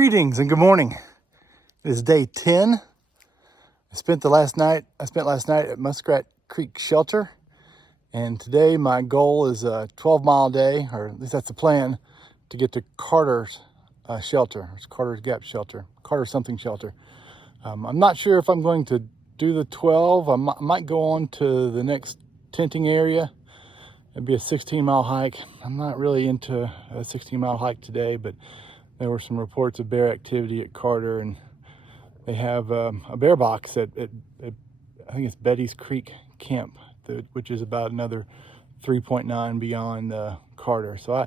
Greetings and good morning. It is day 10. I spent last night at Muskrat Creek Shelter, and today my goal is a 12-mile day, or at least that's the plan, to get to Carter's shelter. It's Carter's Gap Shelter, Carter something shelter. I'm not sure if I'm going to do the 12. I might go on to the next tenting area. It'd be a 16-mile hike. I'm not really into a 16-mile hike today, but there were some reports of bear activity at Carter, and they have a bear box at I think it's Betty's Creek Camp, which is about another 3.9 beyond Carter. So I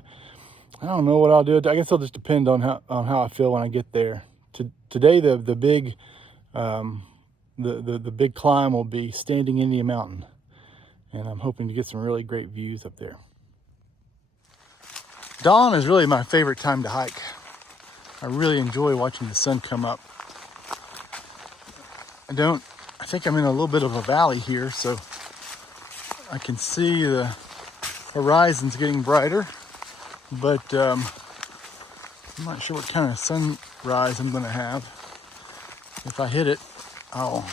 don't know what I'll do. I guess it'll just depend on how I feel when I get there. Today the big climb will be Standing Indian Mountain, and I'm hoping to get some really great views up there. Dawn is really my favorite time to hike. I really enjoy watching the sun come up. I think I'm in a little bit of a valley here, so I can see the horizon's getting brighter, but I'm not sure what kind of sunrise I'm going to have. If I hit it, I'll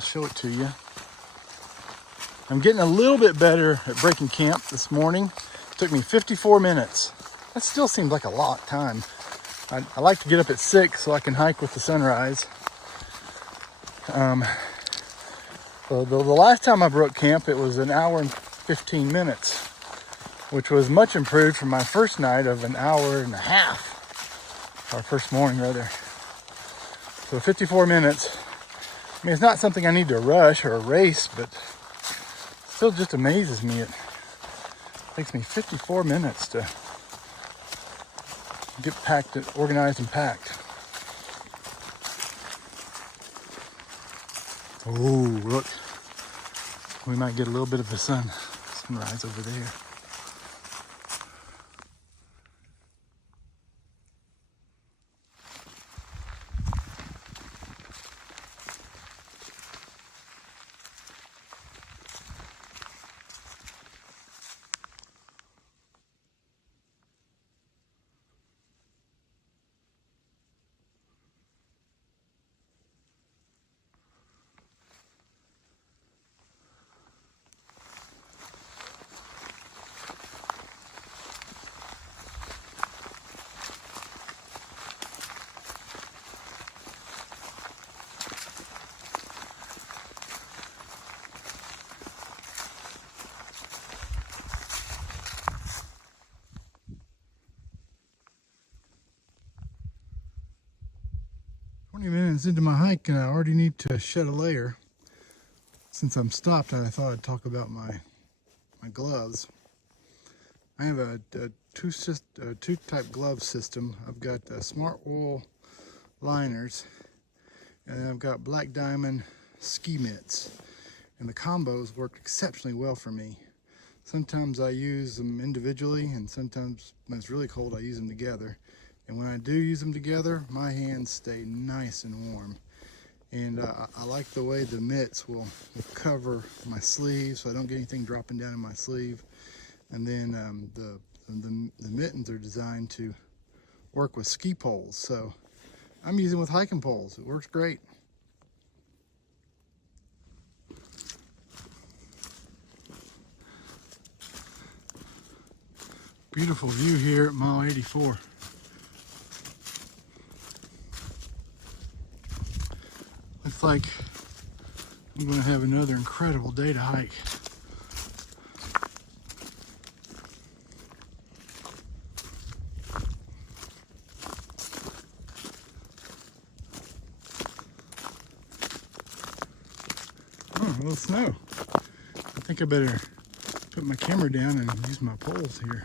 show it to you. I'm getting a little bit better at breaking camp this morning. It took me 54 minutes. That still seems like a lot of time. I like to get up at 6 so I can hike with the sunrise. The last time I broke camp, it was an hour and 15 minutes, which was much improved from my first night of an hour and a half, or first morning rather. So 54 minutes. I mean, it's not something I need to rush or race, but it still just amazes me. It takes me 54 minutes to get packed, organized and packed. Oh, look. We might get a little bit of a sunrise over there. Minutes into my hike, and I already need to shed a layer. Since I'm stopped, I thought I'd talk about my gloves. I have a two-type glove system. I've got Smart Wool liners, and I've got Black Diamond ski mitts, and the combos work exceptionally well for me. Sometimes I use them individually, and sometimes when it's really cold I use them together. And when I do use them together, my hands stay nice and warm. And I like the way the mitts will cover my sleeve, so I don't get anything dropping down in my sleeve. And then the mittens are designed to work with ski poles, so I'm using with hiking poles. It works great. Beautiful view here at mile 84. Looks like I'm going to have another incredible day to hike. Oh, a little snow. I think I better put my camera down and use my poles here.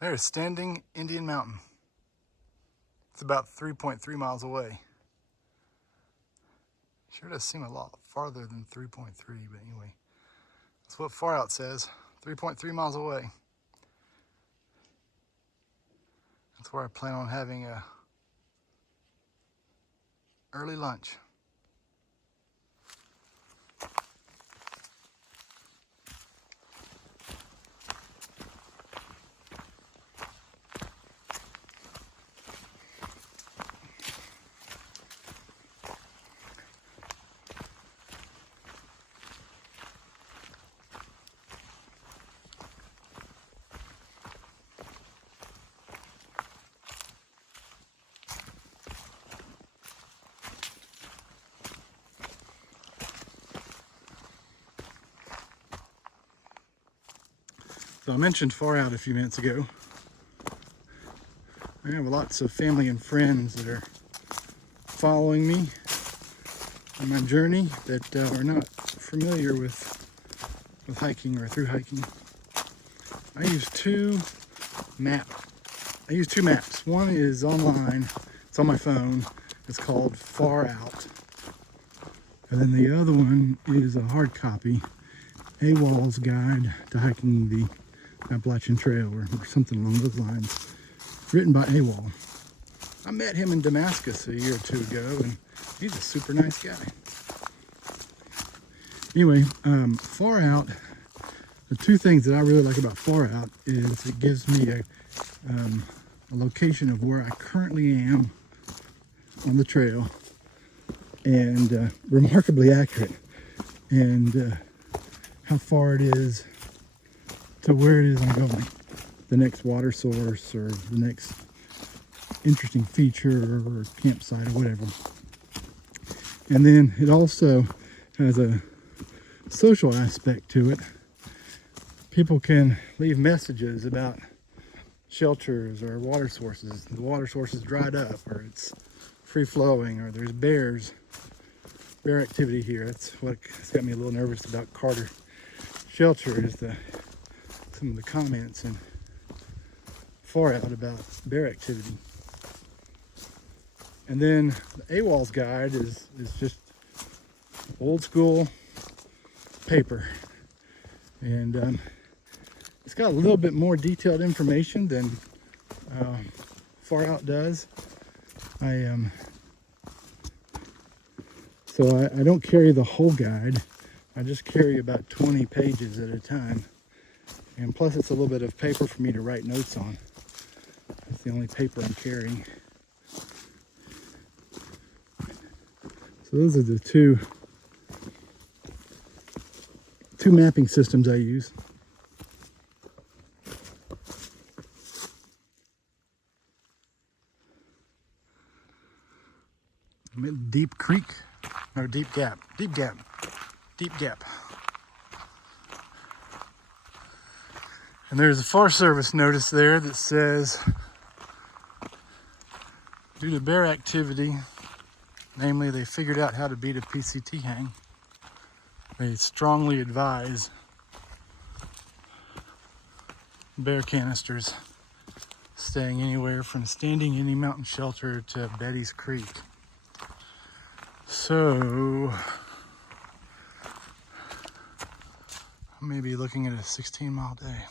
There's Standing Indian Mountain. It's about 3.3 miles away. Sure does seem a lot farther than 3.3, but anyway. That's what Far Out says, 3.3 miles away. That's where I plan on having a early lunch. So I mentioned Far Out a few minutes ago. I have lots of family and friends that are following me on my journey that are not familiar with hiking or through hiking. I use two maps. One is online, it's on my phone. It's called Far Out. And then the other one is a hard copy, AWOL's Guide to Hiking the Appalachian Trail, or something along those lines, written by AWOL. I met him in Damascus a year or two ago, and he's a super nice guy. Anyway, Far Out, the two things that I really like about Far Out is it gives me a location of where I currently am on the trail, and remarkably accurate, and how far it is to where it is I'm going, the next water source or the next interesting feature or campsite or whatever. And then it also has a social aspect to it. People can leave messages about shelters or water sources. The water source is dried up, or it's free flowing, or there's bear activity here. That's what's got me a little nervous about Carter Shelter, is some of the comments and Far Out about bear activity. And then the AWOL's Guide is just old school paper, and it's got a little bit more detailed information than Far Out does. So I don't carry the whole guide. I just carry about 20 pages at a time. And plus it's a little bit of paper for me to write notes on. That's the only paper I'm carrying. So those are the two mapping systems I use. I'm at Deep Creek, or Deep Gap. And there's a Forest Service notice there that says, due to bear activity, namely they figured out how to beat a PCT hang, they strongly advise bear canisters staying anywhere from Standing Indian Mountain Shelter to Betty's Creek. So I may be looking at a 16-mile day.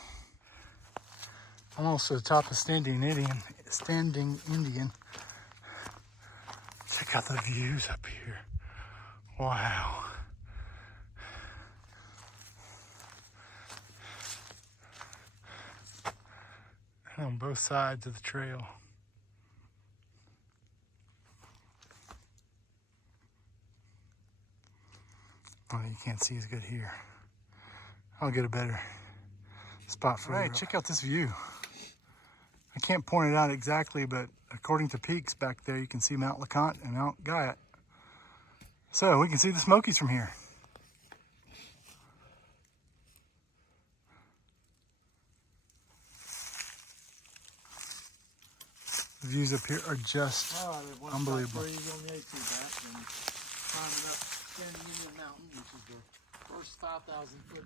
I'm also at the top of Standing Indian. Check out the views up here. Wow. And on both sides of the trail. Oh, you can't see as good here. I'll get a better spot for you. All right, check out this view. I can't point it out exactly, but according to peaks back there, you can see Mount LeConte and Mount Guyot. So we can see the Smokies from here. The views up here are just unbelievable. Climbing up Standing Indian Mountain, which is the first 5,000 foot.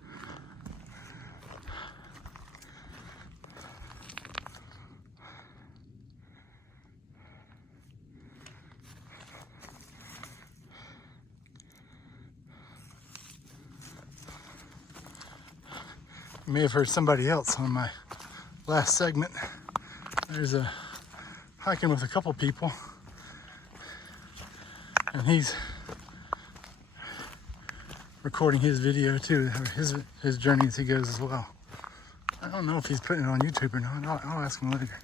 You may have heard somebody else on my last segment. There's a hiking with a couple people, and he's recording his video too, his journey as he goes as well. I don't know if he's putting it on YouTube or not. I'll ask him later.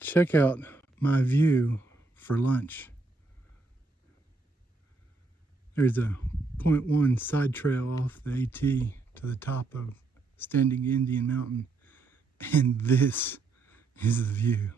Check out my view for lunch. There's a 0.1 side trail off the AT to the top of Standing Indian Mountain, and this is the view.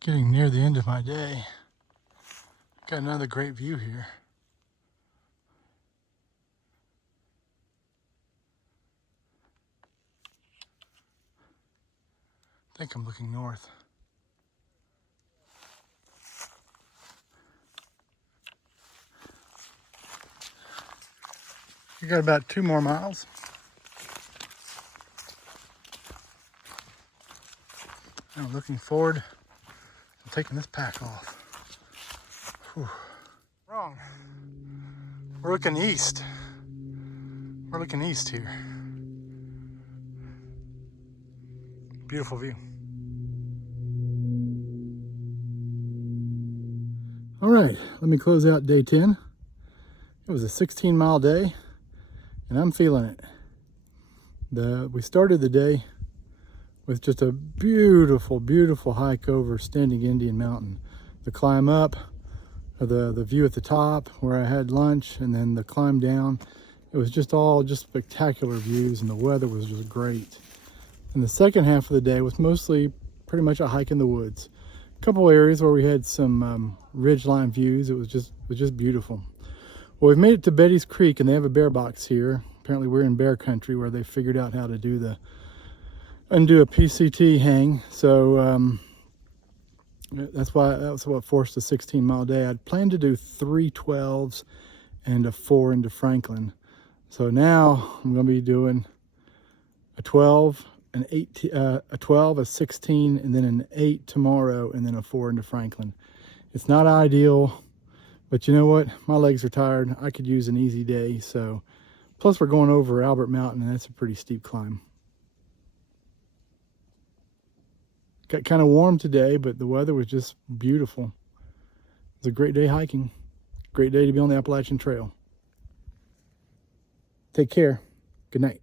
Getting near the end of my day. Got another great view here. I think I'm looking north. We got about 2 more miles. I'm looking forward to taking this pack off. Whew. Wrong. We're looking east. We're looking east here. Beautiful view. All right, let me close out day 10. It was a 16-mile day, and I'm feeling it. We started the day with just a beautiful, beautiful hike over Standing Indian Mountain. The climb up, the view at the top where I had lunch, and then the climb down. It was just all spectacular views, and the weather was just great. And the second half of the day was mostly pretty much a hike in the woods. A couple areas where we had some ridgeline views. It was just beautiful. Well, we've made it to Betty's Creek, and they have a bear box here. Apparently we're in bear country where they figured out how to undo a PCT hang. So that's what forced a 16-mile day. I'd planned to do 3 12s and a 4 into Franklin. So now I'm going to be doing a 12, an 8, a 12, a 16, and then an 8 tomorrow, and then a 4 into Franklin. It's not ideal, but you know what? My legs are tired. I could use an easy day. So, plus we're going over Albert Mountain, and that's a pretty steep climb. Got kind of warm today, but the weather was just beautiful. It was a great day hiking. Great day to be on the Appalachian Trail. Take care. Good night.